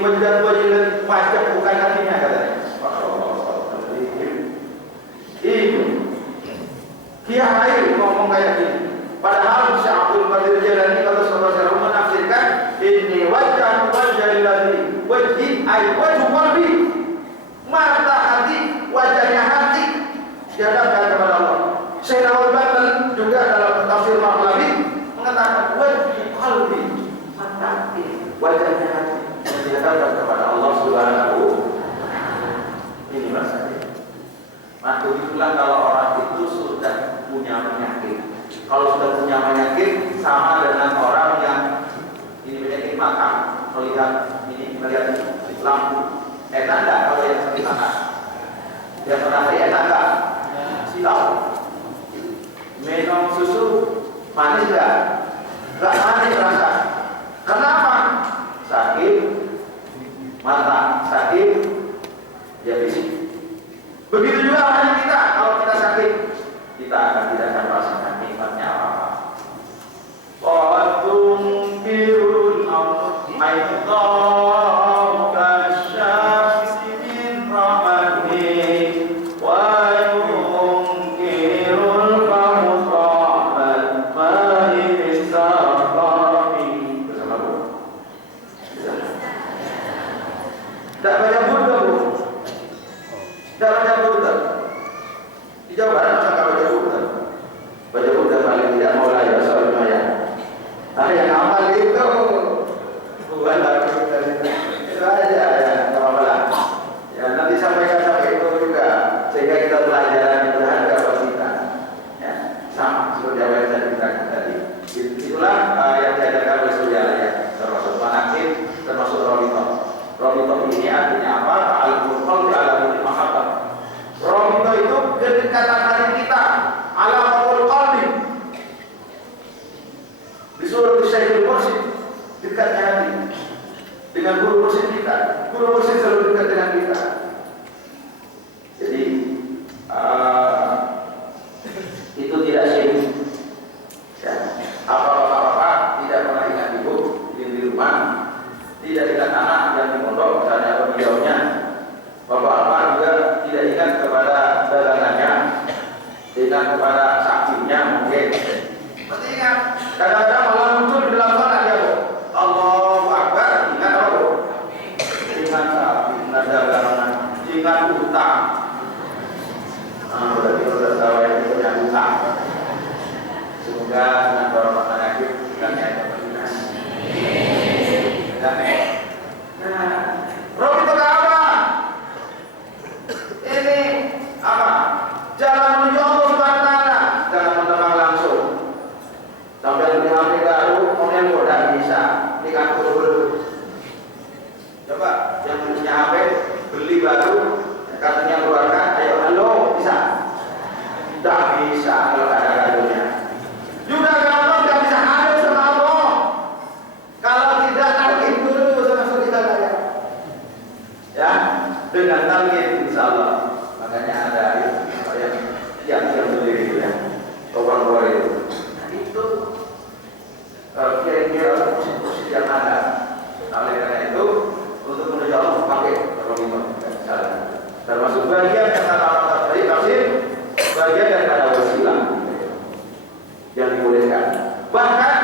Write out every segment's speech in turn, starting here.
wajah wajah bukan hatinya katanya. Ini Kiai ngomong kayak gini. Padahal Syekh Abdul Qadir Jailani kata saudara menafsirkan ini wajah lagi wajib ay wajib qalbi, mata hati, wajahnya hati dihadapkan kepada Allah. Syekh Nawal Batan juga dalam tafsir Mahlawi mengatakan wajib qalbi, mata hati, wajahnya hati dihadapkan kepada Allah Subhanahu. Ini maksudnya. Maka itulah kalau orang itu sudah punya penyakit. Kalau sudah punya penyakit sama dengan orang yang ini penyakit mata, melihat ini melihat lampu, enak enggak kalau yang sakit mata? Yang pernah enak enggak? Silau. Minum susu manis enggak? Enggak manis rasa. Kenapa? Sakit mata, sakit ya fisik. Begitu juga halnya kita, kalau kita sakit, kita akan tidak akan merasakan nikmatnya apa-apa. Qatum birun aidha kasyafsi min ramadi wa yungkirul fahutaman ma'in saqami. Bersama Bu? Tak banyak burda Bu? Tak banyak burda. Di Jawa Barat masa baca burda. Baca burda paling tidak mau lah ya soal lumayan. Nah yang amal itu bukan lagi itu aja ya, nggak apa-apa lah. Ya nanti sampaikan sampai itu juga sehingga kita pelajaran berharga buat kita. Ya sama seperti apa yang saya ceritakan tadi. Itulah yang diajarkan oleh saudara ya, termasuk manakib, termasuk robitoh. Robitoh ini artinya apa? Al-Qur'an di alam mahabbah. Robitoh itu kedekatan hati kita, alamul qalbi. Disuruh Syekhul Mursyid dekatnya hati dengan guru mursyid kita. Guru mursyid selalu dekat dengan kita. Jadi itu tidak syirik. Ya. Apa-apa tidak pernah ingat ibu di rumah, tidak ingat anak yang di pondok, misalnya pemilaunya. Bapak-bapak juga tidak ingat kepada dagangannya, ingat kepada saksinya mungkin. Ingat, kadang-kadang malah muncul di dalam sana dia Bu. Allahu Akbar, ingat apa Bu? Ingat sapi, ingat dagangan, ingat utang. Berarti sudah tahu yang itu yang utang. Semoga dengan beberapa penyakit utangnya itu terlunas. Nah, Rob itu apa? Ini apa? Jalan menuju Allah Subhanahu wa taala, jangan menebak langsung. Sampai beli HP baru, kemudian tidak bisa dikatur dulu. Coba yang punya HP beli baru, katanya keluarga, ayo halo bisa? Tidak bisa kalau ada kadonya. Juga kalau tidak bisa halo sama Allah. Kalau tidak talqin dulu sama saudara ya. Ya, dengan talqin insya Allah. Makanya ada yang beli itu ya, orang itu. Itu kira-kira musik-musik yang ada. Oleh karena itu untuk menuju Allah pakai rohimah termasuk bagian yang kata tadi tafsir, bagian yang ada wasilah yang dibolehkan. Bahkan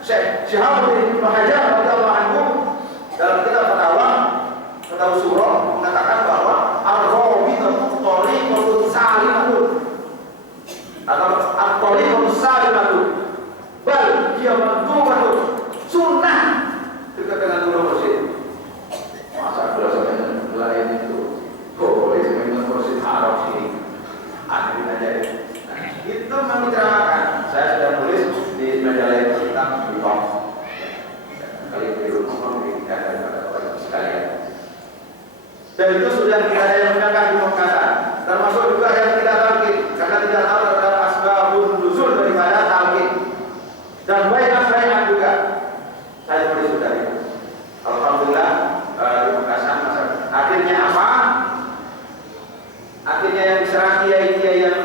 Syekh Syihabuddin Ibnu Hajar radhiyallahu anhu dalam kitab Fatwa Surah mengatakan bahwa ar-rawidatu thariqatun salimatun atau at-thariqatun salimatun bal dia mandubatun sunnah dekat dengan guru mursyid. Masa kalau sampai nelayan itu kok boleh sampai mursyid haram sini aneh aja. Nah, itu mencerahkan. Saya sudah nulis di majalah itu tentang bid'ah. Kali ini memberikan kepada orang sekalian. Dan itu sudah tidak ada yang menggunakan di Mekah, termasuk juga yang tidak talqin karena tidak tahu tentang asbabun nuzul daripada talqin. Dan banyak juga saya tulis sudah itu. Alhamdulillah di Makassar akhirnya apa? Akhirnya yang diserang kiai-kiai yang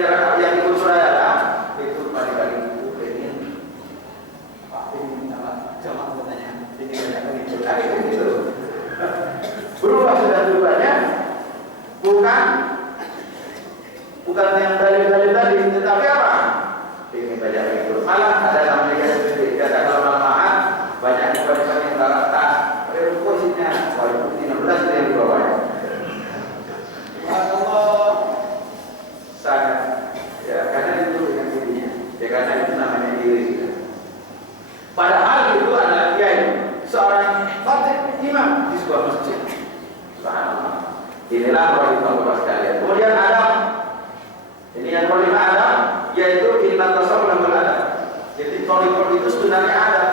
ikut Surabaya itu kali-kali pengen Pak ini apa? Jamaah katanya ini banyak yang ikut. Akhirnya gitu. karena itu namanya diri. Padahal itu adalah kiai, seorang khatib imam di sebuah masjid. Subhanallah. Inilah rohimah Bapak sekalian. Kemudian Adam, ini yang kelima Adam, yaitu ilmu tasawuf dan Adam. Jadi tolikot itu sebenarnya ada,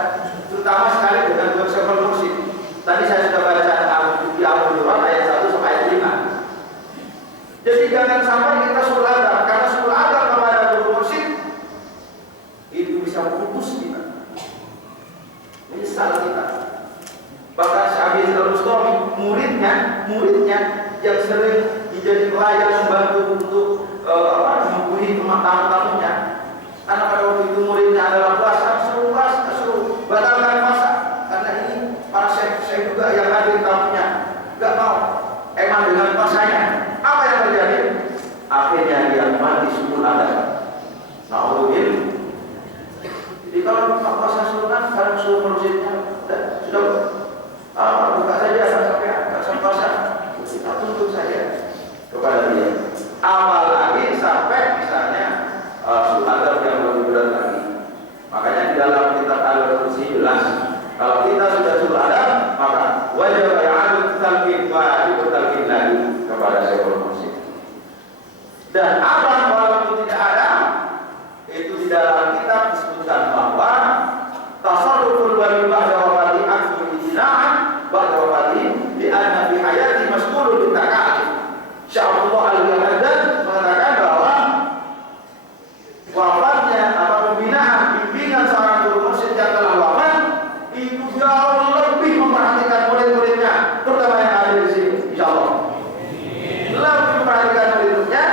terutama sekali dengan konsep musik. Tadi saya sudah baca di Al-Quran ayat 1 sampai ayat 5. Jadi jangan sampai kita sul Adam, karena sul Adam kepada musik itu bisa putus kita. Ini salah kita. Bahkan Syabir Al-Mustami, muridnya yang sering menjadi pelayan membantu untuk menghubungi tamu-tamunya. Karena pada waktu itu muridnya adalah puasa, suruh batalkan puasa. Karena ini para saya juga yang hadir tamunya nggak mau. Emang dengan puasanya, apa yang terjadi? Akhirnya dia mati sebelum ada. Nauzubillah. Jadi kalau puasa sunat, kalau suruh merusiknya sudah buka saja sampai puasa. Kita tuntut saja kepada dia. Apalagi sampai misalnya sunnah yang lebih berat lagi. Makanya di dalam kitab Al-Qur'an jelas, kalau kita sudah sunnah, maka wajib ya'adul talqin lagi kepada seorang muslim. Dan apa walaupun tidak ada, itu di dalam kitab disebutkan bahwa tasarruful wali ba'da wafati aksu ijtina'an ba'da wafati li'anna fi hayati mas'ulun bitaka'ati. Sya'abullah al-Haddad mengatakan bahwa wafatnya atau pembinaan bimbingan seorang guru mursyid yang telah wafat itu jauh lebih memperhatikan murid-muridnya, terutama yang ada di sini, insyaallah. Lebih memperhatikan murid-muridnya.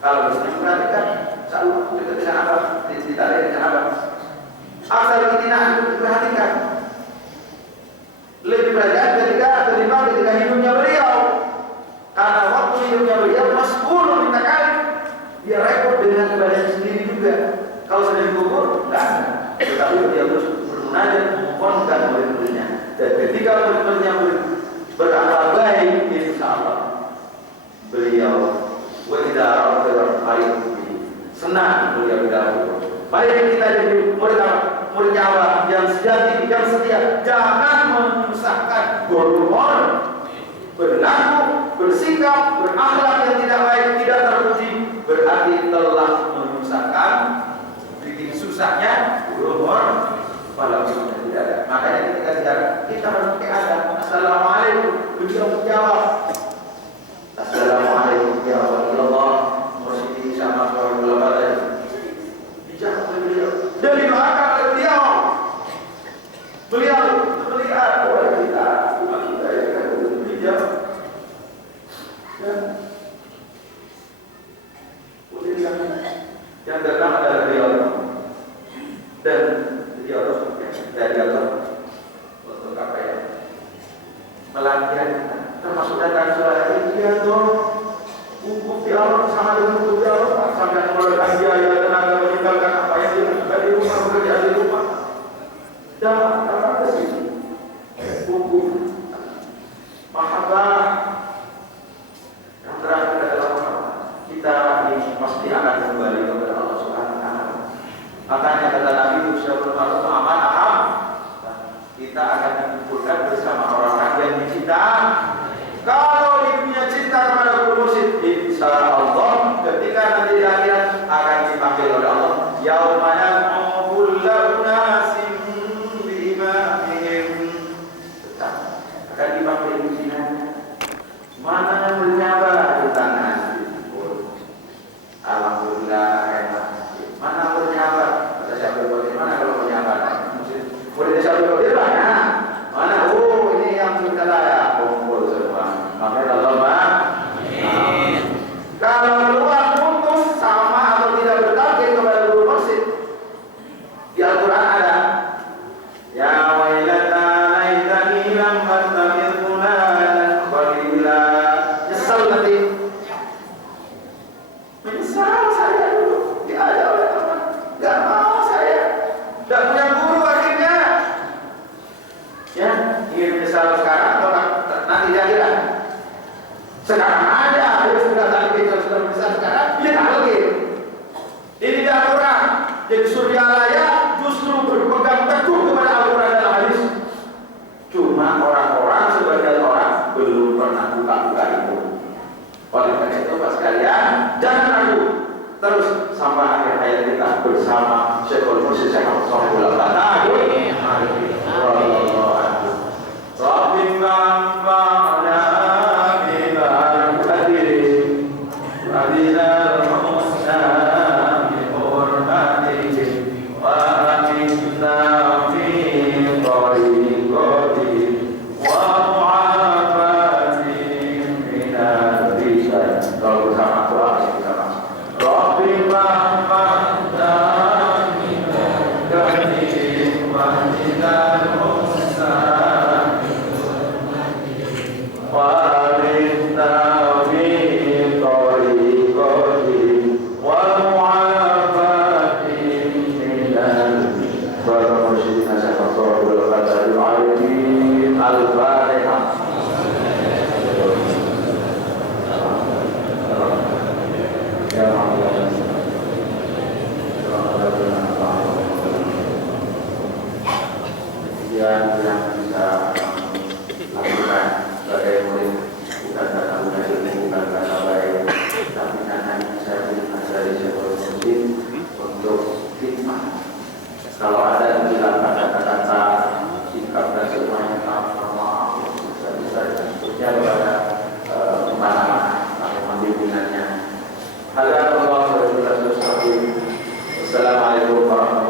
Kalau bisa memperhatikan, selalu dekat dengan apa? Ditarik dengan apa? Asal tidak itu diperhatikan. Lebih perhatikan ketika hidupnya beliau. Karena waktu hidupnya beliau mas'ul minta kali. Dia repot dengan ibadahnya sendiri juga. Kalau sudah dikubur, enggak ada. Tetapi dia terus bermunajat memohonkan murid-muridnya. Dan ketika murid-muridnya beramal baik, insyaallah beliau wajah senang beliau dahulu. Mari kita jadi murid nyawa yang sejati, yang setia. Jangan menyusahkan, berumur, berlaku, bersikap, berakhlak yang tidak baik, tidak terpuji, berarti telah menyusahkan, bikin susahnya berumur, walaupun tidak ada. Makanya ketika sejarah kita harus pakai adab. Assalamualaikum, beliau menjawab. Assalamualaikum ya Allah, Masjid sama sahabat bijak beliau. Dan didoakan oleh beliau. Beliau melihat bahwa kita bijak. Kemudian yang datang adalah beliau dan beliau dari Allah untuk apa ya? Melatihan kita. Termasuk datang suara dia tuh hukum di Allah sama dengan hukum di Allah sampai mengeluarkan biaya tenaga meninggalkan apa yang dia di rumah bekerja di rumah dan apa sih hukum mahabbah yang terakhir adalah kita ini pasti akan kembali kepada Allah Subhanahu wa taala. Makanya kata Nabi Muhammad SAW, kita akan dikumpulkan bersama orang-orang yang dicinta. Kalau dia punya cinta kepada guru mursyid, insya Allah ketika nanti di akhirat akan dipanggil oleh Allah. Yauma yad'u kullu nasin bi imamihim. Akan dipanggil ujiannya. Mana yang bernyaba di tangan? Alhamdulillah enak. Mana bernyaba? Kata siapa bagaimana kalau bernyaba? Murid siapa bagaimana? Mana? Oh ini yang kita layak kumpul semua. Makanya Allah kalau keluar putus sama atau tidak bertakbir kepada guru mursyid, Jadi Suryalaya justru berpegang teguh kepada Al-Quran dan Hadis. Cuma orang-orang, sebagian orang belum pernah buka-buka itu. Oleh karena itu Pak sekalian, jangan ragu. Terus sampai akhir hayat kita bersama Syekhul Mursyid Syekh Abdul Fatah. Yang bisa lakukan sebagai murid bukan kata mudah ilmu, bukan kata baik, tapi karena saya belajar dari Syekhul Mursyid untuk hikmah. Kalau ada yang bilang kata-kata sikap dan semuanya maaf, bisa dan seterusnya kepada kemana-mana atau pimpinannya. Assalamualaikum warahmatullahi wabarakatuh.